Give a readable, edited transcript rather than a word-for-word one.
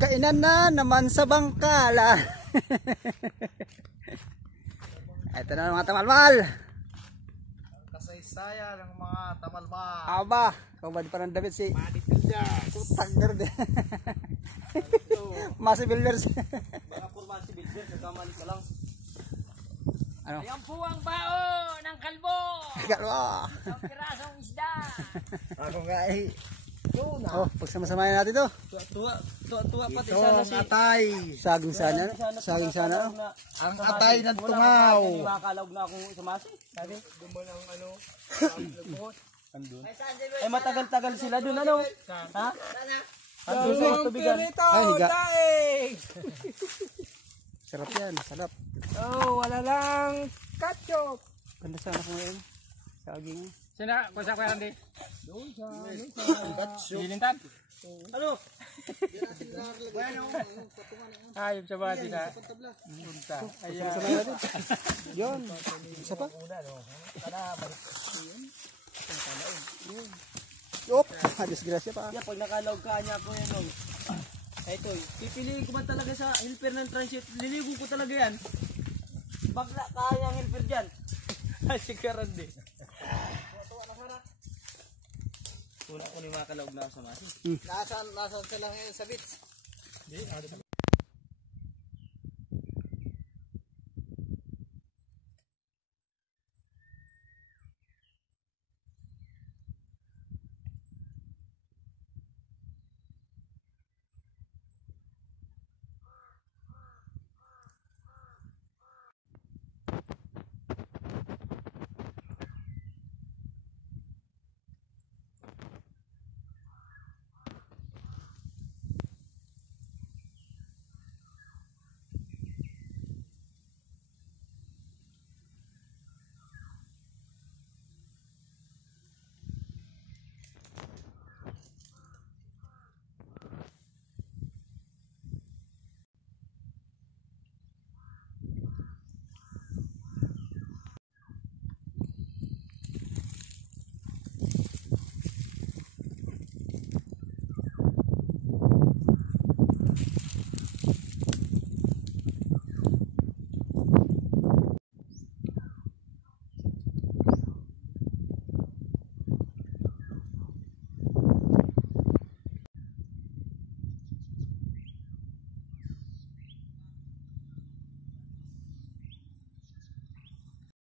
Kainan na naman sa bangkala. Ito na mga tamalmal. Kasaysaya ng mga tamalmal. Aba, kabad pa ng damit si Tagger din. Masi Builders. Baka por Masi Builders, nagkamali ka lang. Ano? Ayan po ang bao ng kalbo. Kalbo. Isang pirasong isda. Ako nga eh. Oh, pagsama-samahin natin to. Tuwa pati Ito sana ang si atay. Saging sana. Saging sana. ang atay ng tungaw. Makalawag na akong sumasi. Sabi? Duman ang ano. Andun. Ay matagal-tagal sila dun ano? Ha? Andun sa tubigan. Ay, higa. Sarap yan, sarap. Oh, wala lang ketchup. Ganda sana kung ngayon. Saging. Sina, kusa ko yan di. Doon sa Hilintan. ano? Ayop sa bati na. Punta. Ayan. Samahin natin. Yun. Isa pa. Op, disgrasya pa. Yeah, pag nakalawag ka niya ako yan. Ito, pipiliin ko ba talaga sa helper ng transit? Liligo ko talaga yan. Bagla kaya ang helper dyan. Sikaran din. Una ko ni makalawag na sa masi. Nasaan sila ngayon sa beach?